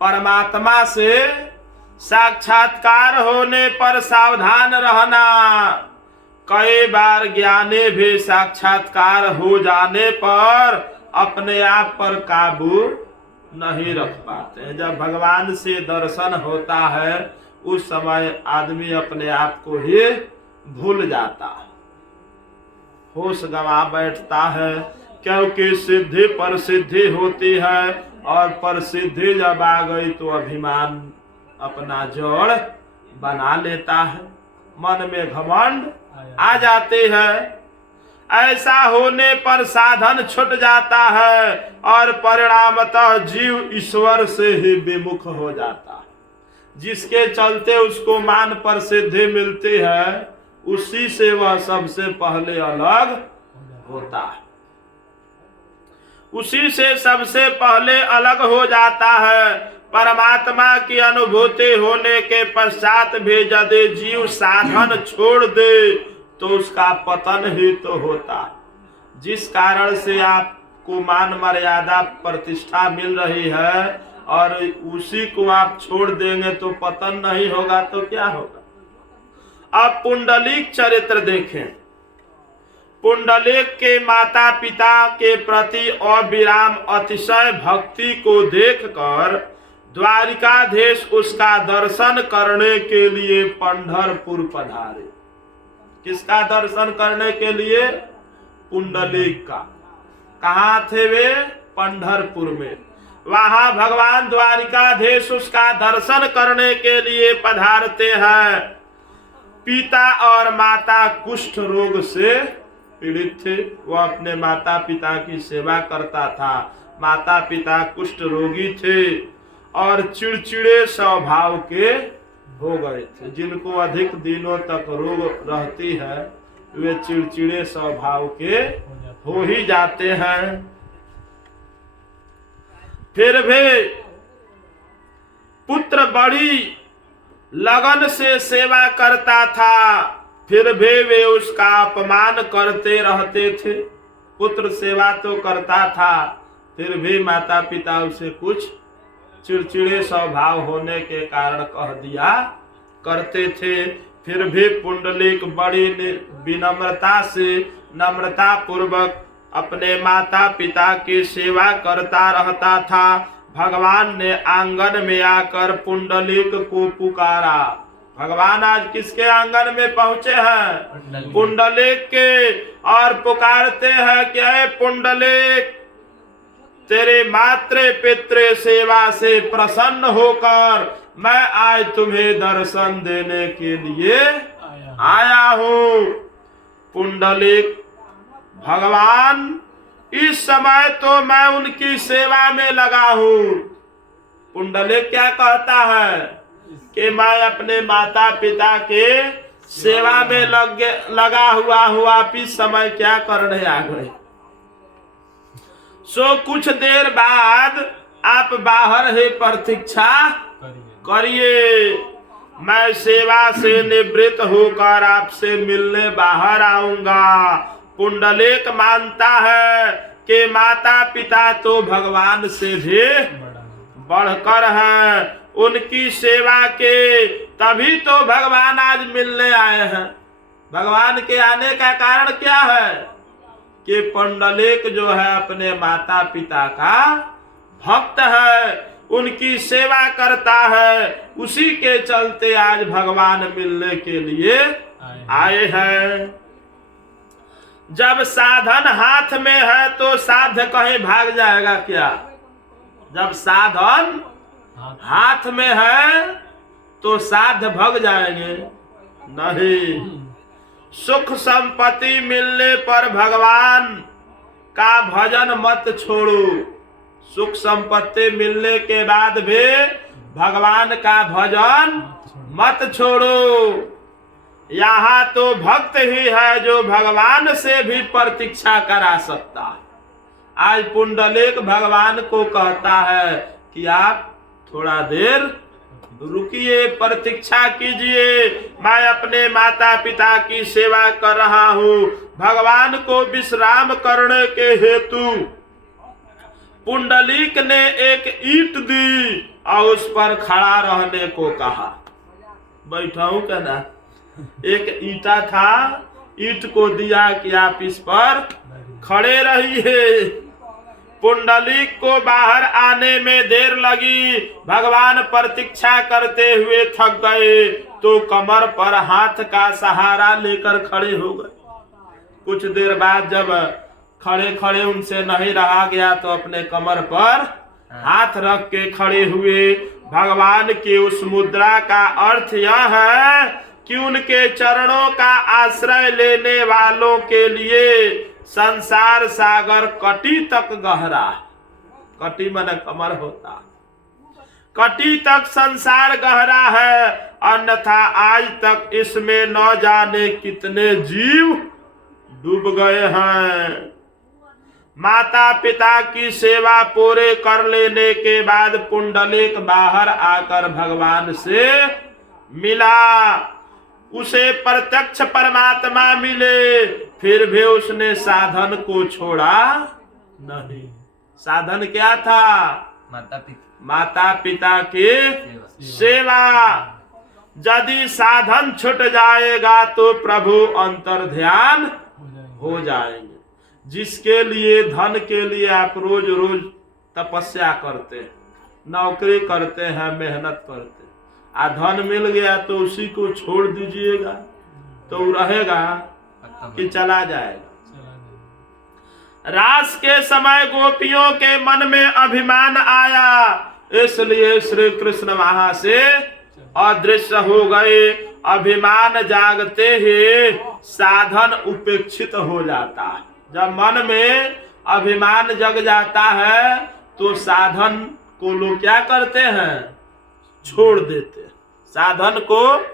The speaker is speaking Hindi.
परमात्मा से साक्षात्कार होने पर सावधान रहना। कई बार ज्ञानी भी साक्षात्कार हो जाने पर अपने आप पर काबू नहीं रख पाते। जब भगवान से दर्शन होता है उस समय आदमी अपने आप को ही भूल जाता है, होश गंवा बैठता है, क्योंकि सिद्धि पर सिद्धि होती है और प्रसिद्धि जब आ गई तो अभिमान अपना जड़ बना लेता है, मन में घमंड आ जाते हैं। ऐसा होने पर साधन छूट जाता है और परिणामतः जीव ईश्वर से ही विमुख हो जाता है। जिसके चलते उसको मान प्रसिद्धि मिलती है उसी से वह सबसे पहले अलग होता है, उसी से सबसे पहले अलग हो जाता है। परमात्मा की अनुभूति होने के पश्चात भी यदि जीव साधन छोड़ दे तो उसका पतन ही तो होता है। जिस कारण से आपको मान मर्यादा प्रतिष्ठा मिल रही है और उसी को आप छोड़ देंगे तो पतन नहीं होगा तो क्या होगा। अब पुंडलिक चरित्र देखें। पुंडलिक के माता पिता के प्रति अविराम अतिशय भक्ति को देखकर द्वारिकाधीश उसका दर्शन करने के लिए पंढरपुर पधारे। किसका दर्शन करने के लिए? पुंडलिक का। कहाँ थे वे? पंढरपुर में। वहां भगवान द्वारिकाधीश उसका दर्शन करने के लिए पधारते हैं। पिता और माता कुष्ठ रोग से पीड़ित थे। वह अपने माता पिता की सेवा करता था। माता पिता कुष्ठ रोगी थे और चिड़चिड़े स्वभाव के हो गए थे। जिनको अधिक दिनों तक रोग रहती है वे चिड़चिड़े स्वभाव के हो ही जाते हैं। फिर भी पुत्र बड़ी लगन से सेवा करता था, फिर भी वे उसका अपमान करते रहते थे। पुत्र सेवा तो करता था, फिर भी माता पिता उसे कुछ चिड़चिड़े स्वभाव होने के कारण कह दिया करते थे। फिर भी पुंडलिक बड़ी विनम्रता से नम्रता पूर्वक अपने माता पिता की सेवा करता रहता था। भगवान ने आंगन में आकर पुंडलिक को पुकारा। भगवान आज किसके आंगन में पहुंचे हैं? पुंडलिक के, और पुकारते हैं कि हे पुंडलिक, तेरे मातृ पितृ सेवा से प्रसन्न होकर मैं आज तुम्हें दर्शन देने के लिए आया हूँ। पुंडलिक, भगवान इस समय तो मैं उनकी सेवा में लगा हूँ। पुंडलिक क्या कहता है कि मैं अपने माता पिता के सेवा में लगा हुआ हूँ, आप इस समय क्या करने आ गए? सो कुछ देर बाद आप बाहर ही प्रतीक्षा करिए, मैं सेवा से निवृत्त होकर आपसे मिलने बाहर आऊंगा। पुंडलिक मानता है कि माता पिता तो भगवान से भी बढ़कर हैं, उनकी सेवा के तभी तो भगवान आज मिलने आए हैं। भगवान के आने का कारण क्या है कि पुंडलिक जो है अपने माता पिता का भक्त है, उनकी सेवा करता है, उसी के चलते आज भगवान मिलने के लिए आए हैं। जब साधन हाथ में है तो साध्य कहीं भाग जाएगा क्या? जब साधन हाथ में है तो साध्य भाग जाएंगे नहीं। सुख संपत्ति मिलने पर भगवान का भजन मत छोड़ो। सुख संपत्ति मिलने के बाद भी भगवान का भजन मत छोड़ो। यहाँ तो भक्त ही है जो भगवान से भी प्रतीक्षा करा सकता है। आज पुंडलिक भगवान को कहता है कि आप थोड़ा देर रुकिए, प्रतीक्षा कीजिए, मैं अपने माता पिता की सेवा कर रहा हूँ। भगवान को विश्राम करने के हेतु पुंडलिक ने एक ईंट दी और उस पर खड़ा रहने को कहा। बैठाऊं क्या ना? एक ईंटा था, ईंट को दिया कि आप इस पर खड़े रहिए। पुंडलिक को बाहर आने में देर लगी। भगवान प्रतीक्षा करते हुए थक गए तो कमर पर हाथ का सहारा लेकर खड़े हो गए। कुछ देर बाद जब खड़े खड़े उनसे नहीं रहा गया तो अपने कमर पर हाथ रख के खड़े हुए। भगवान की उस मुद्रा का अर्थ यह है कि उनके चरणों का आश्रय लेने वालों के लिए संसार सागर कटी तक गहरा। कटी माने कमर होता, कटी तक संसार गहरा है, अन्यथा आज तक इसमें न जाने कितने जीव डूब गए हैं। माता पिता की सेवा पूरे कर लेने के बाद पुंडलिक बाहर आकर भगवान से मिला। उसे प्रत्यक्ष परमात्मा मिले, फिर भी उसने साधन को छोड़ा नहीं। साधन क्या था? माता पिता की सेवा। यदि साधन छूट जाएगा तो प्रभु अंतर ध्यान हो जाएंगे। जिसके लिए, धन के लिए आप रोज रोज तपस्या करते हैं, नौकरी करते हैं, मेहनत करते हैं, आ धन मिल गया तो उसी को छोड़ दीजिएगा तो रहेगा कि चला जाएगा? रास के समय गोपियों के मन में अभिमान आया, इसलिए श्री कृष्ण वहां से अदृश्य हो गए। अभिमान जागते ही साधन उपेक्षित हो जाता है। जब मन में अभिमान जग जाता है तो साधन को लोग क्या करते हैं? छोड़ देते हैं। साधन को